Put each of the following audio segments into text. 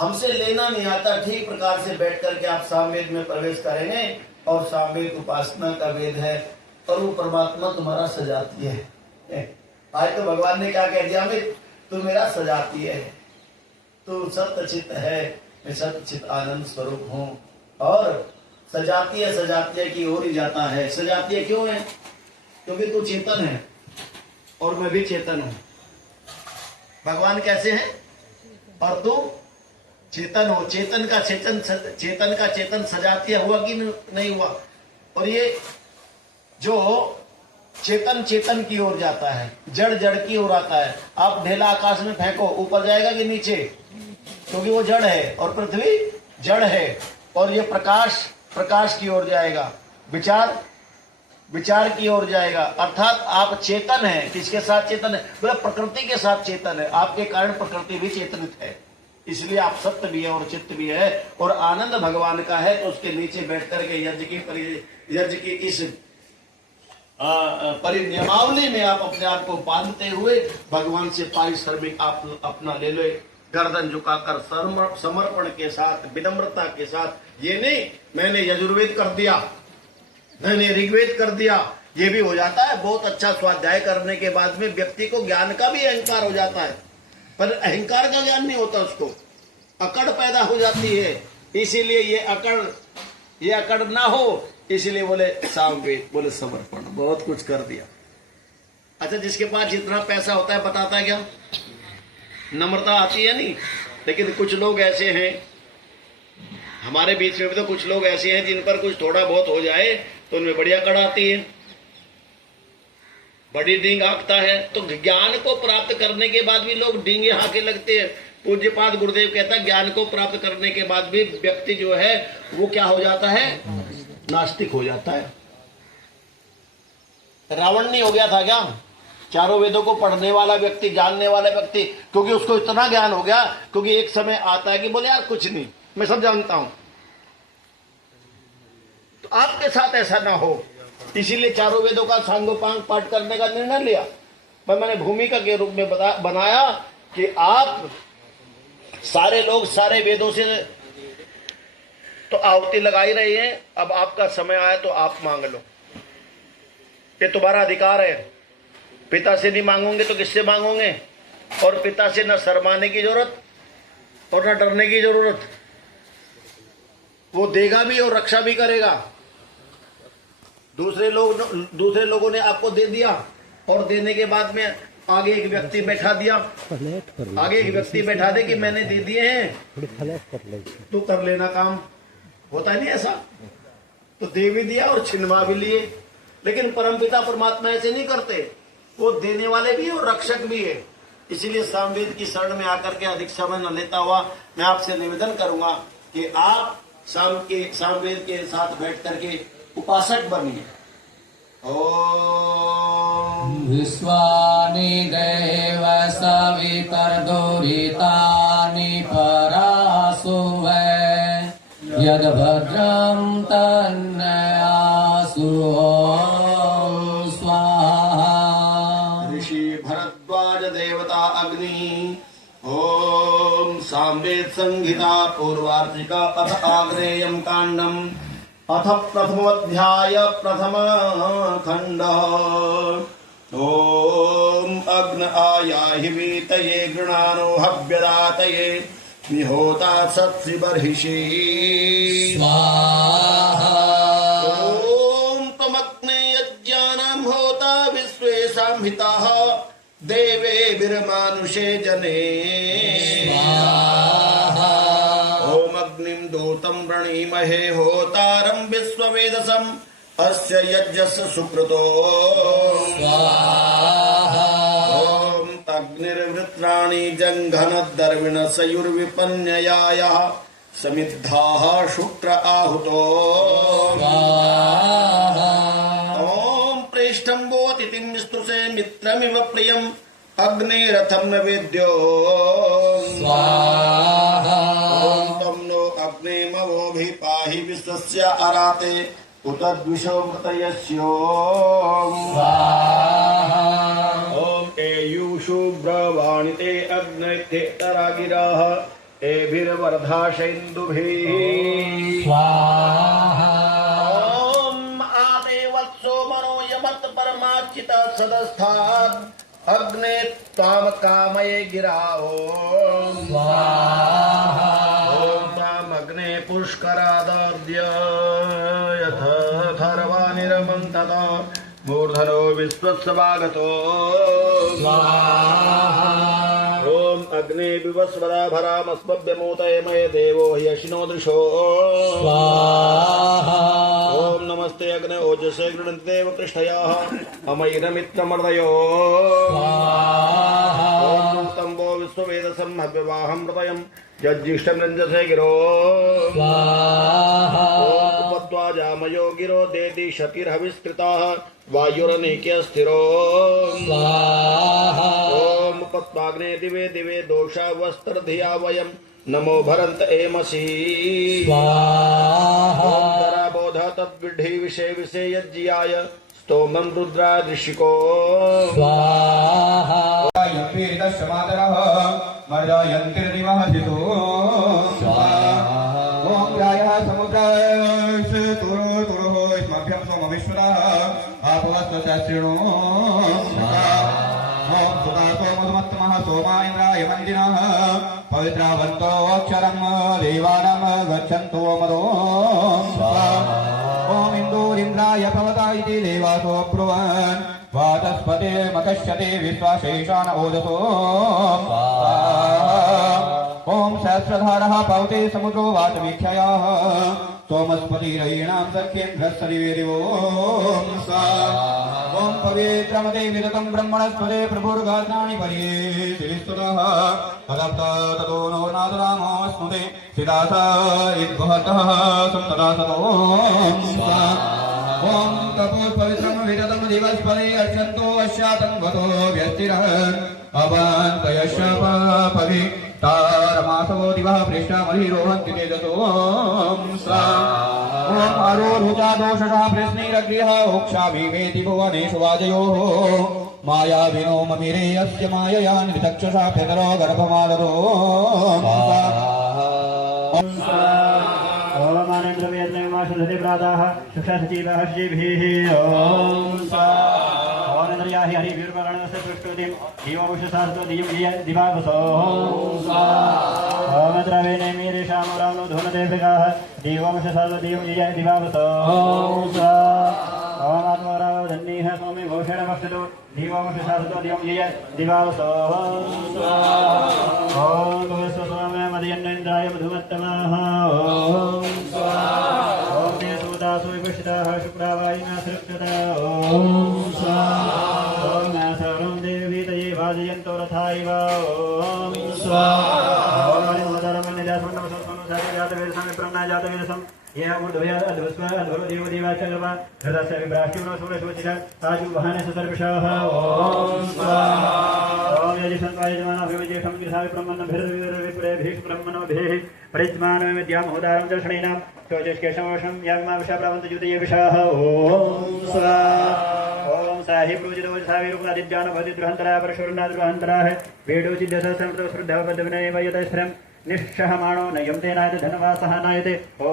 हमसे लेना नहीं आता, ठीक प्रकार से बैठ करके आप सामवेद में प्रवेश करेंगे और सामवेद उपासना का वेद है और वो परमात्मा तुम्हारा सजाती है। आज तो भगवान ने क्या कह दिया हमें, तू मेरा सजाती है, तू सत्यचित है, मैं सत्यचित आनंद स्वरूप हूँ। और सजाती है कि ओर ही जाता है। सजाती है क्यों है? क्योंकि तू चेतन है और मैं भी चेतन हूँ। भगवान कैसे है? और तू चेतन हो। चेतन का चेतन सजाती है, हुआ कि नहीं हुआ? और ये जो चेतन की ओर जाता है, जड़ की ओर आता है। आप ढेला आकाश में फेंको, ऊपर जाएगा कि नीचे? क्योंकि वो जड़ है और पृथ्वी जड़ है। और ये प्रकाश की ओर जाएगा, विचार की ओर जाएगा। अर्थात आप चेतन हैं। किसके साथ चेतन है? बोला प्रकृति के साथ चेतन है। आपके कारण प्रकृति भी चेतनित है, इसलिए आप सत्य भी है और चित्त भी है। और आनंद भगवान का है, तो उसके नीचे बैठ करके यज्ञ की इस परिनियमावली में आप अपने आप को बांधते हुए भगवान से पारिश्रमिक आप अपना ले लो, गर्दन झुकाकर समर्पण के साथ, विनम्रता के साथ। ये नहीं मैंने यजुर्वेद कर दिया, मैंने ऋग्वेद कर दिया, ये भी हो जाता है। बहुत अच्छा स्वाध्याय करने के बाद में व्यक्ति को ज्ञान का भी अहंकार हो जाता है, पर अहंकार का ज्ञान नहीं होता, उसको अकड़ पैदा हो जाती है। इसीलिए ये अकड़ ना हो, इसीलिए बोले सामवेद, बोले समर्पण, बहुत कुछ कर दिया। अच्छा, जिसके पास जितना पैसा होता है बताता है क्या? नम्रता आती है नहीं। लेकिन कुछ लोग ऐसे हैं, हमारे बीच में भी तो कुछ लोग ऐसे हैं जिन पर कुछ थोड़ा बहुत हो जाए तो उनमें बढ़िया कड़ आती है, बड़ी डींग हाँकता है। तो ज्ञान को प्राप्त करने के बाद भी लोग डींगे हाँके लगते हैं। पूज्यपाद गुरुदेव कहता है ज्ञान को प्राप्त करने के बाद भी व्यक्ति जो है वो क्या हो जाता है? नास्तिक हो जाता है। रावण नहीं हो गया था क्या? चारों वेदों को पढ़ने वाला व्यक्ति, जानने वाला व्यक्ति, क्योंकि उसको इतना ज्ञान हो गया। क्योंकि एक समय आता है कि बोले यार कुछ नहीं, मैं सब जानता हूं। तो आपके साथ ऐसा ना हो, इसीलिए चारों वेदों का सांगोपांग पाठ करने का निर्णय लिया। पर मैंने भूमिका के रूप में बनाया कि आप सारे लोग सारे वेदों से तो आहुति लगा ही रहे हैं। अब आपका समय आया तो आप मांग लो, ये तुम्हारा अधिकार है। पिता से नहीं मांगोगे तो किससे मांगोगे? और पिता से न शर्माने की जरूरत और न डरने की जरूरत। वो देगा भी और रक्षा भी करेगा। दूसरे लोगों ने आपको दे दिया और देने के बाद में आगे एक व्यक्ति बैठा दिया, आगे एक व्यक्ति बैठा दे कि मैंने दे दिए हैं, तू कर लेना काम। होता नहीं ऐसा? तो दे भी दिया और छिनवा भी लिए। लेकिन परमपिता परमात्मा ऐसे नहीं करते, वो देने वाले भी है और रक्षक भी है। इसीलिए सामवेद की शरण में आकर के अधिक समय न लेता हुआ मैं आपसे निवेदन करूंगा कि आप सामवेद के साथ बैठ करके उपासक बनिए। ओम विश्वानि देव सवितर्दुरितानि परासु वै यद भद्रं तन्नयासु ॐ स्वाहा। ऋषि भरद्वाज देवता अग्नि। ओम सामवेद संहिता पूर्वार्चिका अथ आग्नेयं कांडम अथ प्रथमोऽध्याय प्रथम खंड। ओम अग्न आयाहि वीतये गृणानो हव्यदातये निहोता सत्सि बर्हिषि स्वाहा। ओम तमग्ने यज्ञानां होता विश्वेषां हिताः देवे विरमानुषे जने स्वाहा। ओम अग्निं दूतं वृणीमहे होतारं विश्ववेदसम् अस्य यज्ञस्य सुकृतो स्वाहा। ओम अग्निर्वृत्राणि जङ्घनद्दर्विणसयुर्विपन्ययायः समिद्धाः शुक्र आहुतो स्वाहा। ओम प्रेष्ठं वोतितिं स्तुषे मित्रमिव प्रियम् अग्निरथं वेद्यो स्वाहा। ओम तं नो अग्निमवोभिपाहि विश्वस्य अराते उत द्विषो मृतयस्यो स्वाहा। ओम एयुषु ब्रवाणिते अग्निते तरागिराः एभिर्वर्धाशेन्दुभिः स्वाहा ॐ आदेवत्सो मनो यमत् परमाचित सदस्थात् अग्ने त्वाम कामये गिरा ॐ स्वाहा ॐ त्वाम अग्ने पुष्करादाद्य यथर्वानिरमन्तत मूर्धनो विश्वस्वागतो स्वाहा ॐ अग्ने विवस्वदा भरामस्मभ्यमूतये मये देवो ह्यशिनो दृशो स्वाहा ॐ नमस्ते अग्ने ओजसे गृह्णन्ति देव पृष्ठयाः अमैरमित्रमर्दयो स्वाहा ॐ स्तम्भो विश्ववेदसं हव्यवाहं हृदयं यज्जिष्टं रञ्जसे गिरो स्वाहा ॐ उपत्वाजामयो गिरो देति शतिर्हविष्कृताः वायुरनीक्य स्थिरो स्वाहा ॐ उपत्वाग्ने दिवे दिवे दोषावस्त्रधिया वयं नमो भरन्त एमसि स्वाहा बोध तद्विढि विषय विषय यज्ञाय स्तोमं रुद्रा ऋषिको स्वाहा यम्पीरितस्य मातरः मर्दयन्तिर्दिवः हितो ॐ रायः समुद्रस्य तुरुः स्मभ्यं सोमविश्वतः आपवस्वशास्त्रिणो ॐ सुतासो मधुमत्तमः सोमायन्द्राय मन्दिनः पवित्रावन्तोऽक्षरं देवानां गच्छन्तो मदो ॐ इन्दोरिन्द्राय भवता इति देवासो ब्रुवन् वाचस्पते मकश्यते विश्वाशेषाण ओदसो ॐ सहस्रधारः पवते समुद्रो वाचवीक्षयाः सोमस्पतिरयीणां सख्येन्द्रस्य दिवे दिवो ॐ पवित्रमते विदतं ब्रह्मणस्पदे प्रभुर्गात्राणि पर्ये श्रीस्तुतः तदप्त ततो नो नादरामो स्मृते सिदास इद्वहतः सन्तदा सतो ॐ तपोः पवित्रं विदतं दिवस्पदे अर्चन्तो अश्यातन्वतो व्यस्तिरः अवान्तयश्च पवि तारमासवो दिवः पृष्ठामहिरोहन्ति तेजसो ॐ आरोरुचा दोषः प्रश्निरग्रियः ओक्षाभिवेति भुवनेषु वाजयोः मायाविनो ममिरे अस्य मायया निर्चक्षुषा पितरो गर्भमादरो ओमानन्द्रवेदनमाशुधते प्रातः सुक्षसचिवः श्रीभिः ॐ स्वाहान्द्रयाहि हरिभिर्वगणस्य पृष्ठोतिं जीववुषसारतो दिवावसो ओमद्रवेणे मीरेषां रामो धूमदेविकाः देववंशसारतो दिवावसो ओमात्मरावधन्यः सोमे घोषेण वक्षतो देववंशसारतो दिवावसो ॐ भवस्वस्वामे मदयन्नेन्द्राय मधुमत्तमाः ॐ ते सूदासु विभूषिताः शुक्रावायुना सृक्षता ॐ सर्वं देवीतये भाजयन्तो रथा इव ॐ ये अमृतभया अद्भुस्व अद्भुत देव देवाचर्वा हृदस्य विभ्राष्टिनो सूरशोचिता आजुवहने सुसर्पिषः ॐ स्वाहा ॐ यजसन्वाय जमानाभिविजेषं विधाय ब्रह्मन् भिर्विपुरे भीष ब्रह्मणोभिः परिज्मानो विद्यामहोदारं दर्शनीनां त्वजस्केशवशं यागमाविषा प्रावन्त युतये विषाः ॐ स्वाहा ॐ साहि प्रोजितो साविरुग्नादिज्ञान भवतिद्रुहन्तरा परशुरनाद्रुहन्तराः वेडोचिद्यसहस्रमृतो श्रद्धावपद्विनये वयतस्त्रम् निःशहमाणो नयं तेनायते धनवासः नायते ॐ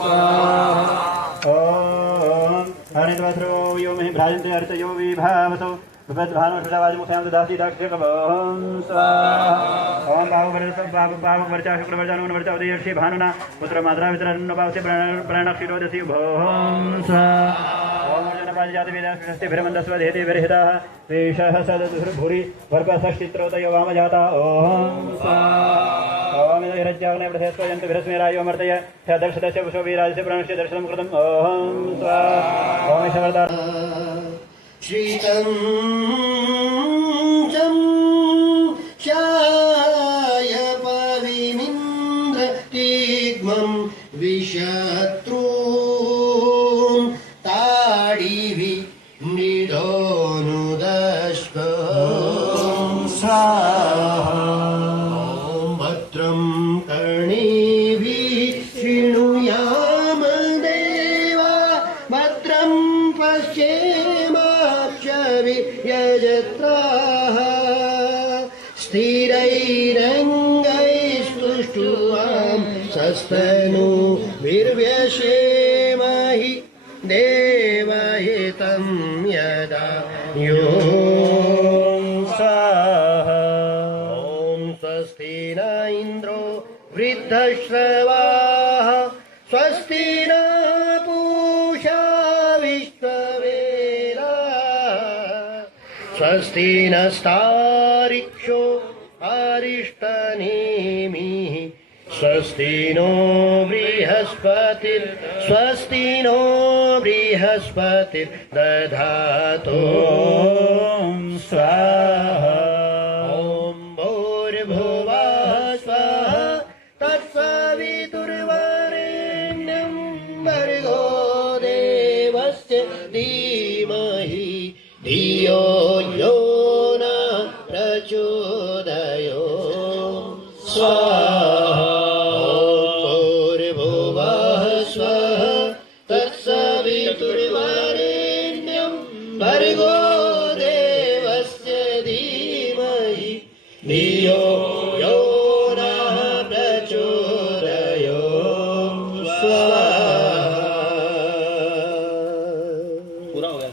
स्वाहा ॐ हरिद्वस्रो यो महि भ्राजन्ते अर्चयो विभावसो विपद्भानुषदावाजमुख्यां ददासि दाक्षिकम् ॐ स्वाहा ॐ बाहुवर्चा शुक्रवर्चा उदयर्षि भानुना पुत्रमात्रा वितरन्नपावसे प्राणक्षीरोदसि भोः स्वाहा भिरमन्दस्वधेतिभिर्हिताः वेषः सदधुर्भुरि वर्पषष्टित्रोतयो वामजाता ॐ स्वाहा ॐ रज्जाग्ने प्रथयस्वयन्तु भिरस्मेरायो मर्तय दर्शतस्य पुष्पो वीराजस्य प्राणस्य दर्शनं कृतम् ॐ स्वाहा ॐ ईश्वरदा श्रीतं शाय पविमिन्द्र तीग्मं विशत्रूं ताडिभि मृडोनुदश्क स्वाहा ॐ भद्रं कर्णेभिः शृणुयाम देवा भद्रं पश्येमाक्षभिर्यजत्राः स्थिरैरङ्गैस्तु स्वस्तनु वीर्यसेमहि देवहितं यदा यो ॐ स्वस्ति न इन्द्रो वृद्धश्रवाः स्वस्ति न पूषा विश्ववेदाः स्वस्ति नस्तारिक्षो अरिष्टनेमिः स्वस्ति नो बृहस्पतिर्दधातु स्वाहा ॐ भूर्भुवः स्वः तत्सवितुर्वरेण्यं भर्गो देवस्य धीमहि धियो यो न प्रचोदयो स्वाहा भूर्भुवः स्वः तत्सवितुर्वरेण्यं भर्गो देवस्य धीमहि धियो